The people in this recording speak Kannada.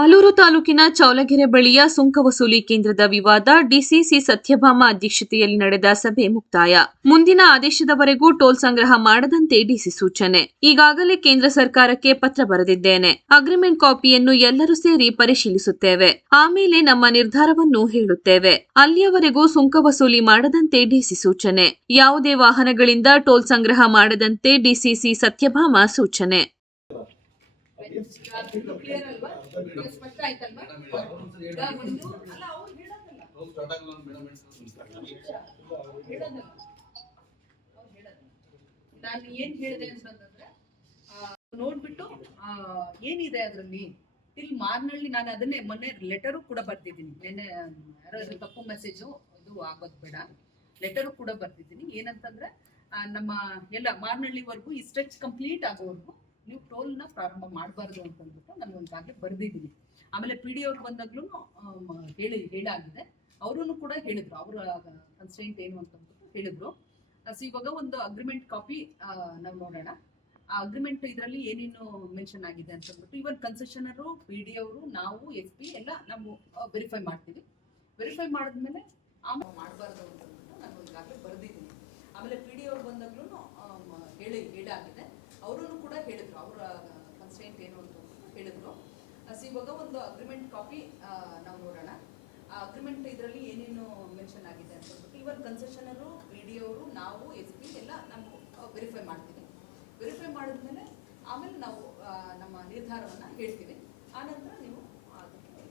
ಆಲೂರು ತಾಲೂಕಿನ ಚೌಲಗೆರೆ ಬಳಿಯ ಸುಂಕ ವಸೂಲಿ ಕೇಂದ್ರದ ವಿವಾದ ಡಿಸಿಸಿ ಸತ್ಯಭಾಮ ಅಧ್ಯಕ್ಷತೆಯಲ್ಲಿ ನಡೆದ ಸಭೆ ಮುಕ್ತಾಯ. ಮುಂದಿನ ಆದೇಶದವರೆಗೂ ಟೋಲ್ ಸಂಗ್ರಹ ಮಾಡದಂತೆ ಡಿಸಿ ಸೂಚನೆ. ಈಗಾಗಲೇ ಕೇಂದ್ರ ಸರ್ಕಾರಕ್ಕೆ ಪತ್ರ ಬರೆದಿದ್ದೇನೆ. ಅಗ್ರಿಮೆಂಟ್ ಕಾಪಿಯನ್ನು ಎಲ್ಲರೂ ಸೇರಿ ಪರಿಶೀಲಿಸುತ್ತೇವೆ. ಆಮೇಲೆ ನಮ್ಮ ನಿರ್ಧಾರವನ್ನು ಹೇಳುತ್ತೇವೆ. ಅಲ್ಲಿಯವರೆಗೂ ಸುಂಕ ವಸೂಲಿ ಮಾಡದಂತೆ ಡಿಸಿ ಸೂಚನೆ. ಯಾವುದೇ ವಾಹನಗಳಿಂದ ಟೋಲ್ ಸಂಗ್ರಹ ಮಾಡದಂತೆ ಡಿಸಿಸಿ ಸತ್ಯಭಾಮ ಸೂಚನೆ. ಸ್ಪಷ್ಟ ಆಯ್ತಲ್ವಾ? ನಾನು ಏನ್ ಹೇಳಿದೆ ಅಂತಂದ್ರೆ ನೋಡ್ಬಿಟ್ಟು ಏನಿದೆ ಅದರಲ್ಲಿ ಇಲ್ಲಿ ಮಾರ್ನಳ್ಳಿ ನಾನು ಅದನ್ನೇ ಮೊನ್ನೆ ಲೆಟರು ಕೂಡ ಬರ್ತಿದ್ದೀನಿ. ನೆನ್ನೆ ಯಾರಾದ್ರೂ ತಪ್ಪು ಮೆಸೇಜು ಇದು ಆಗೋದು ಬೇಡ. ಲೆಟರು ಕೂಡ ಬರ್ತಿದ್ದೀನಿ. ಏನಂತಂದ್ರೆ ನಮ್ಮ ಎಲ್ಲ ಮಾರ್ನಳ್ಳಿವರೆಗೂ ಈ ಸ್ಟ್ರೆಚ್ ಕಂಪ್ಲೀಟ್ ಆಗೋವರೆಗೂ ನೀವು ಟೋಲ್ನ ಪ್ರಾರಂಭ ಮಾಡಬಾರ್ದು ಅಂತಂದ್ಬಿಟ್ಟು ನಾನು ಒಂದಾಗಲೇ ಬರೆದಿದ್ದೀನಿ. ಆಮೇಲೆ PD ಅವ್ರು ಬಂದಾಗ್ಲೂ ಹೇಳಾಗಿದೆ. ಅವರು ಕೂಡ ಹೇಳಿದ್ರು ಅವರ ಕನ್ಸ್ಟ್ರೈಂಟ್ ಏನು ಅಂತಂದ್ಬಿಟ್ಟು ಹೇಳಿದ್ರು. ಇವಾಗ ಒಂದು ಅಗ್ರಿಮೆಂಟ್ ಕಾಪಿ ನಾವು ನೋಡೋಣ. ಆ ಅಗ್ರಿಮೆಂಟ್ ಇದರಲ್ಲಿ ಏನೇನು ಮೆನ್ಷನ್ ಆಗಿದೆ ಅಂತಂದ್ಬಿಟ್ಟು ಇವನ್ ಕನ್ಸೆಷನರು PD ಅವರು ನಾವು SP ಎಲ್ಲ ನಾವು ವೆರಿಫೈ ಮಾಡ್ತೀವಿ. ವೆರಿಫೈ ಮಾಡಿದ್ಮೇಲೆ ಆಮೇಲೆ ಮಾಡಬಾರ್ದು ಅಂತಂದ್ಬಿಟ್ಟು ನಾನು ಒಂದಾಗಲೇ ಬರೆದಿದ್ದೀನಿ. ಆಮೇಲೆ PD ಅವ್ರು ಬಂದಾಗ್ಲೂ ಹೇಳಾಗಿದೆ. ಅವರು ಕೂಡ ಹೇಳಿದ್ರು ಅವರ ಕನ್ಸ್ಟ್ರೈಂಟ್ ಏನು ಅಂತ ಹೇಳಿದ್ರು. ಇವಾಗ ಒಂದು ಅಗ್ರಿಮೆಂಟ್ ಕಾಪಿ ನಾವು ನೋಡೋಣ. ಆ ಅಗ್ರಿಮೆಂಟ್ ಇದರಲ್ಲಿ ಏನೇನು ಮೆನ್ಷನ್ ಆಗಿದೆ ಅಂತಂದ್ಬಿಟ್ಟು ಇವನ್ ಕನ್ಸೆಷನರು PD ಅವರು ನಾವು SP ಎಲ್ಲ ನಾವು ವೆರಿಫೈ ಮಾಡ್ತೀವಿ. ವೆರಿಫೈ ಮಾಡಿದ್ಮೇಲೆ ಆಮೇಲೆ ನಾವು ನಮ್ಮ ನಿರ್ಧಾರವನ್ನ ಹೇಳ್ತೀವಿ. ಆನಂತರ ನೀವು ಅದಕ್ಕೆ